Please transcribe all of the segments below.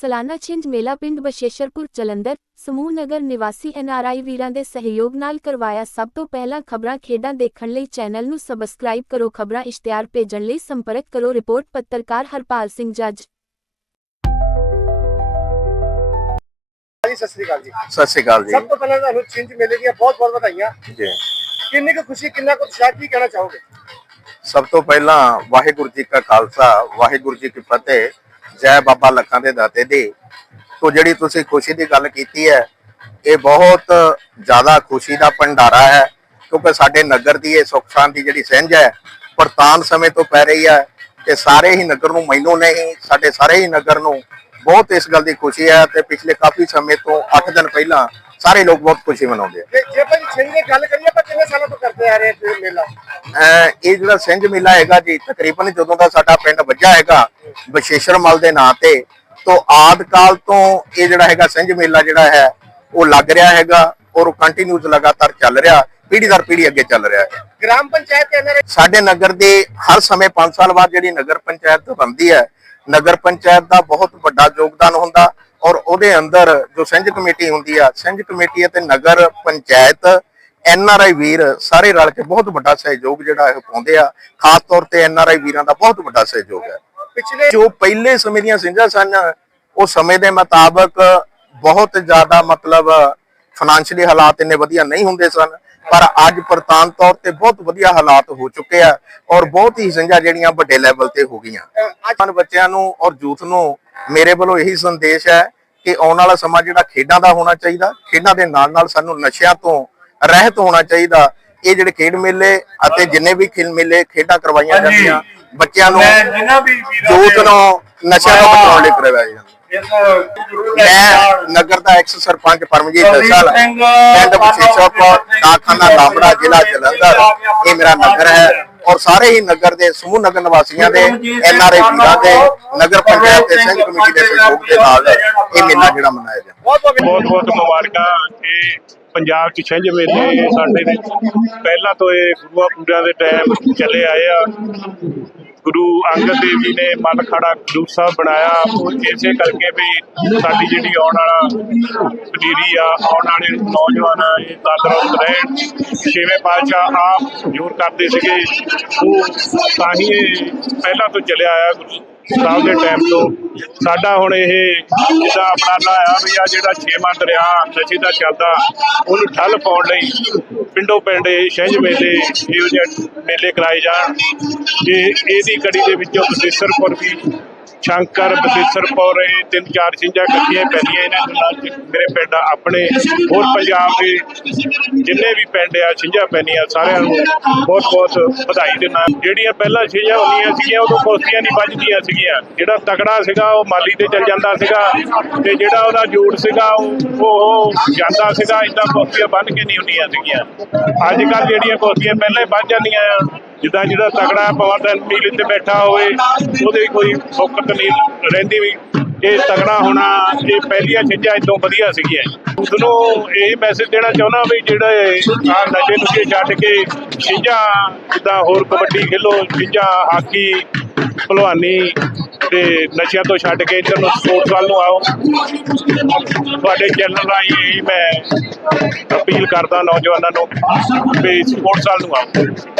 ਸਾਲਾਨਾ ਛਿੰਝ ਮੇਲਾ ਪਿੰਡ ਬਸ਼ੇਸ਼ਰਪੁਰ ਜਲੰਧਰ ਸਮੂਹ ਨਗਰ ਨਿਵਾਸੀ ਐਨਆਰਆਈ ਵੀਰਾਂ ਦੇ ਸਹਿਯੋਗ ਨਾਲ ਕਰਵਾਇਆ ਸਭ ਤੋਂ ਪਹਿਲਾਂ ਖਬਰਾਂ ਖੇਡਾਂ ਦੇਖਣ ਲਈ ਚੈਨਲ ਨੂੰ ਸਬਸਕ੍ਰਾਈਬ ਕਰੋ ਖਬਰਾਂ ਇਸ਼ਤਿਹਾਰ ਭੇਜਣ ਲਈ ਸੰਪਰਕ ਕਰੋ ਰਿਪੋਰਟ ਪੱਤਰਕਾਰ ਹਰਪਾਲ ਸਿੰਘ ਜੱਜ। ਜੀ ਸਤਿ ਸ੍ਰੀ ਅਕਾਲ ਜੀ। ਸਤਿ ਸ਼੍ਰੀ ਅਕਾਲ ਜੀ। ਸਭ ਤੋਂ ਪਹਿਲਾਂ ਤੁਹਾਨੂੰ ਛਿੰਝ ਮੇਲੇ ਦੀਆਂ ਬਹੁਤ ਬਹੁਤ ਵਧਾਈਆਂ। ਜੀ। ਕਿੰਨੀ ਕੁ ਖੁਸ਼ੀ ਕਿੰਨਾ ਕੁ ਉਤਸ਼ਾਹ ਕੀ ਕਹਿਣਾ ਚਾਹੋਗੇ? ਸਭ ਤੋਂ ਪਹਿਲਾਂ ਵਾਹਿਗੁਰੂ ਜੀ ਕਾ ਖਾਲਸਾ ਵਾਹਿਗੁਰੂ ਜੀ ਕੀ ਫਤਿਹ। ਜੈ ਬਾਬਾ ਲੱਖਾਂ ਦੇ ਦਾਤੇ ਦੀ। ਤੋਂ ਜਿਹੜੀ ਤੁਸੀਂ ਖੁਸ਼ੀ ਦੀ ਗੱਲ ਕੀਤੀ ਹੈ, ਇਹ ਬਹੁਤ ਜ਼ਿਆਦਾ ਖੁਸ਼ੀ ਦਾ ਭੰਡਾਰਾ ਹੈ, ਕਿਉਂਕਿ ਸਾਡੇ ਨਗਰ ਦੀ ਇਹ ਸੁੱਖ ਸ਼ਾਂਤੀ ਜਿਹੜੀ ਸਿੰਝ ਹੈ ਪ੍ਰਤਾਨ ਸਮੇਂ ਤੋਂ ਪੈ ਰਹੀ ਹੈ ਤੇ ਸਾਰੇ ਹੀ ਨਗਰ ਨੂੰ ਮੈਨੂੰ ਨਹੀਂ, ਸਾਡੇ ਸਾਰੇ ਹੀ ਨਗਰ ਨੂੰ ਬਹੁਤ ਇਸ ਗੱਲ ਦੀ ਖੁਸ਼ੀ ਹੈ ਤੇ ਪਿਛਲੇ ਕਾਫੀ ਸਮੇਂ ਤੋਂ 8 ਦਿਨ ਪਹਿਲਾਂ ਸਾਰੇ ਲੋਕ ਬਹੁਤ ਖੁਸ਼ੀ ਮਨਾਉਂਦੇ ਆ। ਜੇ ਜੇ ਭਾਈ ਛਿੰਝ ਦੀ ਗੱਲ ਕਰੀਏ ਆਪਾਂ ਕਿੰਨੇ ਸਾਲਾਂ ਤੋਂ ਕਰਦੇ ਆ ਰਹੇ ਹਾਂ ਇਹ ਮੇਲਾ? ਅਹ ਇਹ ਜਿਹੜਾ ਸਿੰਝ ਮੇਲਾ ਹੈਗਾ ਜੀ ਤਕਰੀਬਨ ਜਦੋਂ ਦਾ ਸਾਡਾ ਪਿੰਡ ਵੱਜਾ ਹੈਗਾ ਵਿਸ਼ੇਸ਼ਰ ਮਲ ਦੇ ਨਾਂ ਤੇ ਤੋਂ ਆਦ ਕਾਲ ਤੋਂ ਇਹ ਜਿਹੜਾ ਹੈਗਾ ਸਿੰਝ ਮੇਲਾ ਜਿਹੜਾ ਹੈ ਉਹ ਲੱਗ ਰਿਹਾ ਹੈਗਾ ਔਰ ਉਹ ਕੰਟੀਨਿਊਸ ਲਗਾਤਾਰ ਚੱਲ ਰਿਹਾ ਪੀੜ੍ਹੀ ਦਰ ਪੀੜ੍ਹੀ ਅੱਗੇ ਚੱਲ ਰਿਹਾ ਹੈ। ਗ੍ਰਾਮ ਪੰਚਾਇਤ ਐਨਆਰਆਈ ਸਾਡੇ ਨਗਰ ਦੇ ਹਰ ਸਮੇਂ 5 ਸਾਲ ਬਾਅਦ ਜਿਹੜੀ ਨਗਰ ਪੰਚਾਇਤ ਬਣਦੀ ਹੈ ਨਗਰ ਪੰਚਾਇਤ ਦਾ ਬਹੁਤ ਵੱਡਾ ਯੋਗਦਾਨ ਹੁੰਦਾ ਔਰ ਉਹਦੇ ਅੰਦਰ ਜੋ ਸਿੰਝ ਕਮੇਟੀ ਹੁੰਦੀ ਆ ਸਿੰਝ ਕਮੇਟੀ ਅਤੇ ਨਗਰ ਪੰਚਾਇਤ ਐਨ ਆਰ ਆਈ ਵੀਰ ਸਾਰੇ ਰਲ ਕੇ ਬਹੁਤ ਵੱਡਾ ਸਹਿਯੋਗ ਜਿਹੜਾ ਇਹ ਪਾਉਂਦੇ ਆ। ਖਾਸ ਤੌਰ ਤੇ ਐਨ ਆਰ ਆਈ ਵੀਰਾਂ ਦਾ ਬਹੁਤ ਵੱਡਾ ਸਹਿਯੋਗ ਹੈ। ਪਿਛਲੇ ਜੋ ਪਹਿਲੇ ਸਮੇਂ ਦੀਆਂ ਸਿੰਝਾਂ ਸਨ ਉਹ ਸਮੇਂ ਦੇ ਮੁਤਾਬਕ ਬਹੁਤ ਜ਼ਿਆਦਾ ਮਤਲਬ ਫਾਈਨੈਂਸ਼ੀਅਲੀ ਹਾਲਾਤ ਇੰਨੇ ਵਧੀਆ ਨਹੀਂ ਹੁੰਦੇ ਸਨ ਪਰ ਅੱਜ ਪ੍ਰਤਾਨ ਤੌਰ ਤੇ ਬਹੁਤ ਵਧੀਆ ਹਾਲਾਤ ਹੋ ਚੁੱਕੇ ਆ ਔਰ ਬਹੁਤ ਹੀ ਸਿੰਝਾਂ ਜਿਹੜੀਆਂ ਵੱਡੇ ਲੈਵਲ ਤੇ ਹੋ ਗਈਆਂ। ਅੱਜ ਬੱਚਿਆਂ ਨੂੰ ਔਰ ਯੂਥ ਨੂੰ ਮੇਰੇ ਵੱਲੋਂ ਇਹੀ ਸੰਦੇਸ਼ ਹੈ ਕਿ ਆਉਣ ਵਾਲਾ ਸਮਾਂ ਜਿਹੜਾ ਖੇਡਾਂ ਦਾ ਹੋਣਾ ਚਾਹੀਦਾ ਖੇਡਾਂ ਦੇ ਨਾਲ ਨਾਲ ਸਾਨੂੰ ਨਸ਼ਿਆਂ ਤੋਂ ਰਹਿਤ ਹੋਣਾ ਚਾਹੀਦਾ। ਇਹ ਜਿਹੜੇ ਖੇਡ ਮੇਲੇ ਅਤੇ ਜਿੰਨੇ ਵੀ ਖੇਡ ਮੇਲੇ ਖੇਡਾਂ ਕਰਵਾਈਆਂ। ਜਾਂਦੀਆਂ ਬੱਚਿਆਂ ਨੂੰ ਦੇ ਨੂੰ ਨਸ਼ਿਆਂ ਤੋਂ ਬਚਾਉਣ ਲਈ ਕਰਵਾਇਆ ਜਾਂਦਾ। ਮੈਂ ਨਗਰ ਦਾ ਐਕਸ ਸਰਪੰਚ ਪਰਮਜੀਤ ਦਸਾਲ ਪਿੰਡ ਬਖਸ਼ੀਸ਼ੋਪੁਰ ਸਿੰਘ, ਡਾਕਖਾਨਾ ਲਾਂਬੜਾ ਜ਼ਿਲ੍ਹਾ ਜਲੰਧਰ। ਇਹ ਮੇਰਾ ਨਗਰ ਹੈ। ਔਰ ਸਾਰੇ ਹੀ ਨਗਰ ਦੇ ਸਮੂਹ ਨਗਰ ਨਿਵਾਸੀਆਂ ਦੇ ਐਨ ਆਰ ਆਈ ਵੀਰਾਂ ਦੇ ਨਗਰ ਪੰਚਾਇਤ ਤੇ ਸਿੰਘ ਕਮੇਟੀ ਦੇ ਸਹਿਯੋਗ ਦੇ ਨਾਲ ਇਹ ਮੇਲਾ ਜਿਹੜਾ ਮਨਾਇਆ ਜਾਂਦਾ। ਬਹੁਤ ਬਹੁਤ ਮੁਬਾਰਕਾਂ। ਇਹ ਪੰਜਾਬ 'ਚ ਛਿੰਝ ਮੇਲੇ ਸਾਡੇ ਦੇ ਪਹਿਲਾਂ ਤੋਂ ਇਹ ਗੁਰੂਆਂ ਪੂਰਿਆਂ ਦੇ ਟਾਈਮ ਚੱਲੇ ਆਏ ਆ। ਗੁਰੂ ਅੰਗਦ ਦੇਵ ਜੀ ਨੇ ਮਨ ਖੜਾ ਖਡੂਰ ਸਾਹਿਬ ਬਣਾਇਆ। ਇਸੇ ਕਰਕੇ ਵੀ ਸਾਡੀ ਜਿਹੜੀ ਆਉਣ ਵਾਲਾ ਪਨੀਰੀ ਆ, ਆਉਣ ਵਾਲੇ ਨੌਜਵਾਨ ਆ, ਇਹ ਤੰਦਰੁਸਤ ਰਹਿਣ। ਛੇਵੇਂ ਪਾਤਸ਼ਾਹ ਆਪ ਜ਼ੋਰ ਕਰਦੇ ਸੀਗੇ। ਉਹ ਤਾਂ ਹੀ ਪਹਿਲਾਂ ਤੋਂ ਚੱਲਿਆ ਆਇਆ ਸਾਹਿਬ ਦੇ ਟਾਈਮ ਤੋਂ ਸਾਡਾ ਹੁਣ ਇਹ ਜਿਹਦਾ ਆਪਣਾ ਆ ਵੀ ਆ ਜਿਹੜਾ ਛੇਵਾਂ ਦਰਿਆ ਨਸ਼ੇ ਦਾ ਚੱਲਦਾ ਉਹਨੂੰ ਠੱਲ ਪਾਉਣ ਲਈ ਪਿੰਡੋ ਪਿੰਡ ਇਹ ਛਿੰਝ ਮੇਲੇ ਇਹੋ ਜਿਹੇ ਮੇਲੇ ਕਰਾਏ ਜਾਣ। ਤੇ ਇਹਦੀ ਕੜੀ ਦੇ ਵਿੱਚੋਂ ਬਸੇਸਰਪੁਰ ਵੀ ਸ਼ੰਕਰ ਬਸੇਸਰਪੁਰ ਤਿੰਨ ਚਾਰ ਛਿੰਝਾਂ ਇਕੱਠੀਆਂ ਪੈਣੀਆਂ ਇਹਨਾਂ ਦੇ ਨਾਲ ਮੇਰੇ ਪਿੰਡ ਆਪਣੇ ਹੋਰ ਪੰਜਾਬ ਦੇ ਜਿੰਨੇ ਵੀ ਪਿੰਡ ਆ ਛਿੰਝਾਂ ਪੈਣੀਆਂ ਸਾਰਿਆਂ ਨੂੰ ਬਹੁਤ ਬਹੁਤ ਵਧਾਈ ਦਿੰਦਾ। ਜਿਹੜੀਆਂ ਪਹਿਲਾਂ ਛਿੰਝਾਂ ਹੁੰਦੀਆਂ ਸੀਗੀਆਂ ਉਦੋਂ ਕੁਸ਼ਤੀਆਂ ਨਹੀਂ ਵੱਜਦੀਆਂ ਸੀਗੀਆਂ। ਜਿਹੜਾ ਤਕੜਾ ਸੀਗਾ ਉਹ ਮਾਲੀ ਤੇ ਚੱਲ ਜਾਂਦਾ ਸੀਗਾ। ਤੇ ਜਿਹੜਾ ਉਹਦਾ ਜੋੜ ਸੀਗਾ ਉਹ ਉਹ ਜਾਂਦਾ ਸੀਗਾ ਇਦਾਂ ਕੁਸ਼ਤੀਆਂ ਬੰਨ ਕੇ ਨਹੀਂ ਹੁੰਦੀਆਂ ਸੀਗੀਆਂ। ਅੱਜ ਕੱਲ ਜਿਹੜੀਆਂ ਕੁਸ਼ਤੀਆਂ ਪਹਿਲਾਂ ਹੀ ਵੱਜ ਜਾਂਦੀਆਂ ਆ ਜਿੱਦਾਂ ਜਿਹੜਾ ਤਕੜਾ ਪਵਨ ਮੀਲ ਤੇ ਬੈਠਾ ਹੋਵੇ, ਉਹਦੇ ਕੋਈ ਫੋਕਟ ਨਹੀਂ ਰਹਿੰਦੀ ਵੀ। ਇਹ ਤਕੜਾ ਹੋਣਾ, ਇਹ ਪਹਿਲੀਆਂ ਚੀਜ਼ਾਂ ਇਦੋਂ ਵਧੀਆ ਸੀਗੀਆਂ। ਉਸਨੂੰ ਇਹ ਮੈਸੇਜ ਦੇਣਾ ਚਾਹੁੰਦਾ ਵੀ ਜਿਹੜੇ ਆ ਨਸ਼ੇ ਨੁਸ਼ੇ ਛੱਡ ਕੇ ਚੀਜ਼ਾਂ, ਜਿੱਦਾਂ ਹੋਰ ਕਬੱਡੀ ਖੇਲੋ, ਚੀਜ਼ਾਂ, ਹਾਕੀ, ਭਲਵਾਨੀ ਤੇ ਨਸ਼ਿਆਂ ਤੋਂ ਛੱਡ ਕੇ ਇੱਧਰ ਨੂੰ ਸਪੋਰਟਸ ਵੱਲ ਨੂੰ ਆਓ। ਤੁਹਾਡੇ ਚੈਨਲ ਰਾਹੀਂ ਇਹੀ ਮੈਂ ਅਪੀਲ ਕਰਦਾ ਨੌਜਵਾਨਾਂ ਨੂੰ ਵੀ ਸਪੋਰਟਸ ਵੱਲ ਨੂੰ ਆਓ।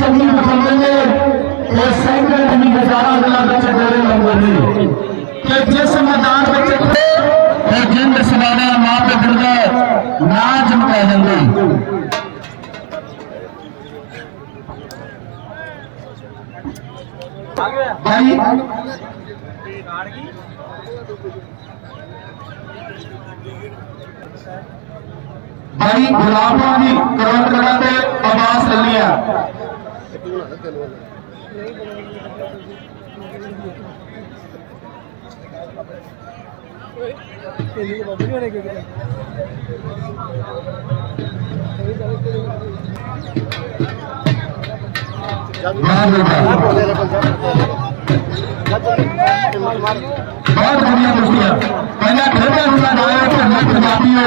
ਚੰਗੀ ਬਖਾਉਂਦੇ ਨੇ ਇਹ ਸੈਂਕੜੇ ਨਹੀਂ ਹਜ਼ਾਰਾਂ ਗੱਲਾਂ ਵਿੱਚ ਗੋਲੇ ਲਾਉਂਦੇ ਨੇ। ਕਿ ਜਿਸ ਮੈਦਾਨ ਵਿੱਚ ਇਹ ਜਿੰਦ ਸਵਾਦਾ ਮਾਂ ਤੇ ਦਿੰਦਾ ਨਾ ਜਮਕਾ ਜਾਂਦੇ ਭਾਈ ਭਾਈ ਗੁਲਾਬਾਂ ਦੀ ਕਰਵਟ ਕਰਾਂ ਤੇ ਆਵਾਜ਼ ਚੱਲੀ ਆ। ਵਾਹ ਬਹੁਤ ਵਧੀਆ ਕੁਸ਼ਤੀਆਂ ਪਹਿਲਾਂ ਖੇਡਾਂ ਹੁੰਦਾ ਨਾਲੇ ਭੰਨਾ ਪੰਜਾਬੀਓ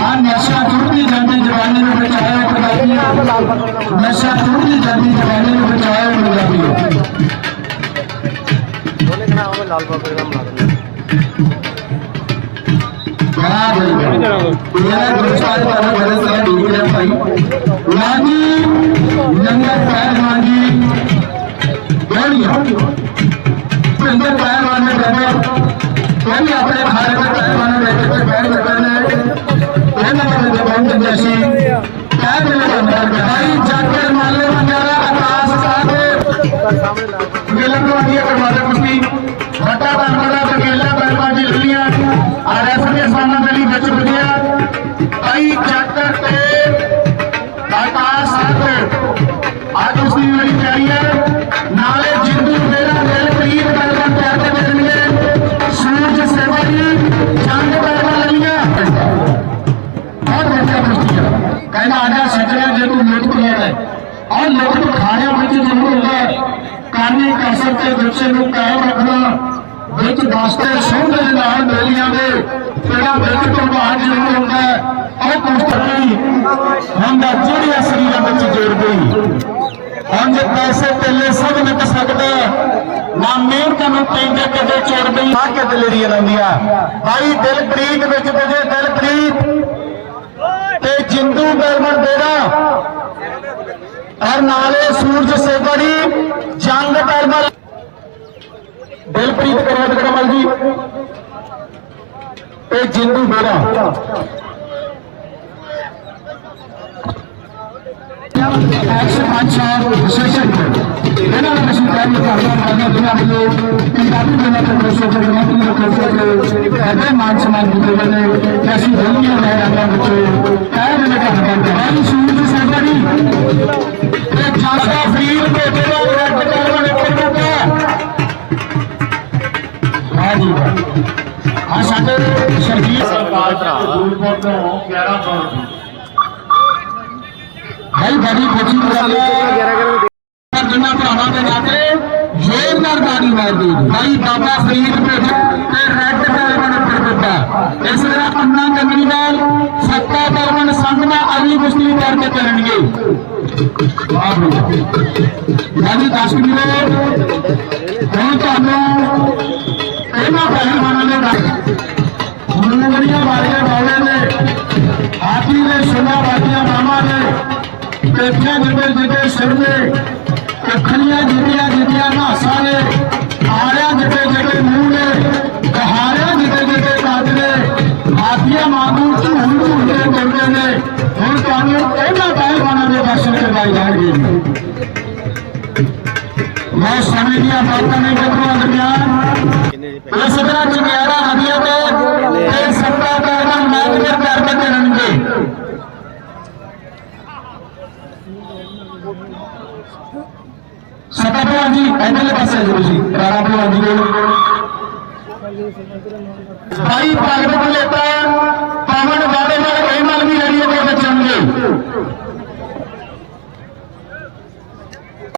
ਆ ਨਸ਼ਾ ਚੁੱਕੀ ਜਾਂਦੀ ਜਵਾਨੀ ਨੂੰ ਬਚਾਇਆ ਪੰਜਾਬੀਓ ਨਸ਼ਾ ਚੁੱਕੀ ਜਾਂਦੀ ਜਵਾਨੀ ਨੂੰ ਬਚਾਇਆ ਪੰਜਾਬੀਓ ਵਾਹ ਬਈ ਵਾਹ। ਮੇਰਾ ਦੋਸਤਾਂ ਦਾ ਬੜਾ ਸਾਰਾ ਠੀਕ ਰਿਹਾ ਭਾਈ। ਲਾਗੀ ਨੰਗਾ ਪਹਿਲਵਾਨ ਕੋਈ ਆਪਣੇ ਕਾਨੀ ਕਸਰ ਤੇ ਗੁੱਸੇ ਨੂੰ ਕਾਇਮ ਰੱਖਣਾ, ਵਿੱਚ ਵਾਸਤੇ ਸੋਧ ਦੇ ਨਾਲ ਮੇਲੀਆਂ ਦੇ ਤੇਰਾ ਵਿੱਚ ਪ੍ਰਭਾਵ ਜ਼ਰੂਰ ਹੁੰਦਾ ਹੈ, ਉਹ ਕੁਸ਼ਤੀ ਹੁੰਦਾ ਜਿਹੜੀਆਂ ਸਰੀਰਾਂ ਵਿੱਚ ਜੋੜ ਗਈ। ਪੰਜ ਪੈਸੇ ਪਹਿਲੇ ਸਭ ਨਿਕ ਸਕਦਾ ਨਾ ਮਿਹਨਤ ਨੂੰ ਪੈਂਦੇ ਕਦੇ ਚੋੜ ਗਈ। ਆ ਕੇ ਦਲੇਰੀ ਰਹਿੰਦੀਆਂ ਆ। ਭਾਈ ਦਿਲਪ੍ਰੀਤ ਵਿੱਚ ਵਜੇ ਦਿਲਪ੍ਰੀਤ। ਤੇ ਜਿੰਦੂ ਬਰਮਨ ਬੇੜਾ। ਔਰ ਨਾਲੇ ਸੂਰਜ ਸੇਵੜੀ ਜੰਗ ਬਰਮਨ ਦਿਲਪ੍ਰੀਤ ਕਰਵਟ ਕਰਮਲ ਜੀ। ਤੇ ਜਿੰਦੂ ਬੇੜਾ ਐਕਸ਼ਨ ਅੱਛਾ ਸੈਸ਼ਨ ਇਹਨਾਂ ਨੂੰ ਅਸੀਂ ਤਿਆਰੀ ਕਰਨਾ ਕਰਨਾ ਦੁਨੀਆ ਵੱਲੋਂ ਪੰਜਾਬੀ ਦੇ ਨਾਲ ਪ੍ਰੋਸੋ ਦੇ ਨਾਲ ਕਿ ਪ੍ਰੋਸੋ ਦੇ ਐਡੇ ਮਾਨ ਸਨਮਾਨ ਦਿੱਤੇ ਨੇ ਕਿ ਅਸੀਂ ਦੁਨੀਆ ਦੇ ਰੰਗਾਂ ਵਿੱਚ ਕਹਿ ਦੇ ਘਰ ਬੰਦ ਹੈ ਸੂਰਜ ਸੈਗੜੀ ਤੇ ਜਾਸਾ ਫਰੀਦ ਦੇ ਸਾਡੇ ਸਰਜੀਤ ਸਰਕਾਰ ਭਰਾ। ਦੂਲਪੁਰ ਤੋਂ 1100 ਰੁਪਏ ਭਾਈ ਬੜੀ ਦੀ ਹੈ ਪਰ ਜਿੰਨਾ ਭਰਾਵਾਂ ਦੇ ਨਾਤੇ ਜ਼ੋਰਦਾਰ ਗਾੜੀ ਮਾਰ ਦੀ ਭਾਈ ਬਾਬਾ ਫਰੀਦ ਭੇਟ ਤੇ ਰੈੱਡ ਪੈਲਵਨ ਉੱਪਰ ਦਿੱਤਾ। ਇਸ ਤਰ੍ਹਾਂ ਅੰਨਾ ਕੰਗਣੀਵਾਲ ਸੱਤਾ ਸੰਘ ਦਾ ਅਗਲੀ ਕੁਸ਼ਤੀ ਕਰਕੇ ਚੱਲਣਗੇ ਵਾਹ ਬਈ ਭਾਜੀ ਦਸ ਕਿਲੋ ਮੁੰਗੜੀਆਂ ਵਾਲੀਆਂ ਬਾਵੇਂ ਨੇ। ਹਾਥੀ ਦੇ ਸੁਨਾ ਵਾਲੀਆਂ ਮਾਮਾ ਨੇ। ਪੇਟੀਆਂ ਜਿੱਤੇ ਜਿੱਤੇ ਸਿਰ ਨੇ ਅੱਖੜੀਆਂ ਜਿੱਤੀਆਂ ਜਿੱਤੀਆਂ ਨਾਸਾਂ ਨੇ। ਆਰਿਆਂ ਜਿੱਤੇ ਜਿੱਤੇ ਮੂੰਹ ਨੇ। ਕਹਾਰਿਆਂ ਜਿੱਤੇ ਜਿੱਤੇ ਕੱਦ ਨੇ। ਹਾਥੀਆਂ ਵਾਂਗੂ ਝੂਮ ਝੂਮ ਕੇ ਤੁਰਦੇ ਨੇ। ਹੁਣ ਤੁਹਾਨੂੰ ਇਹਨਾਂ ਪਹਿਲਵਾਨਾਂ ਦੇ ਦਰਸ਼ਨ ਕਰਵਾਏ ਜਾਣਗੇ ਮੈਂ ਸਮੇਂ ਦੀਆਂ ਬਾਤਾਂ ਨੇ ਗੱਲਾਂ ਦਰਮਿਆਨ। ਇਸ ਤਰ੍ਹਾਂ ਸਤਾ ਭਲਵਾਨ ਜੀ ਇਧਰਲੇ ਪਾਸੇ ਜੋ ਜੀ ਰਾਣਾ ਭਲਵਾਨ ਜੀ ਕੋਲ। ਭਾਈ ਭਗਤ ਲੇਤਾ, ਪਵਨ ਵਾਦੇ ਨਾਲ ਕਹਿ ਮਲ ਵੀ ਰੜੀ ਦੇ ਵਿੱਚ ਚੰਗੇ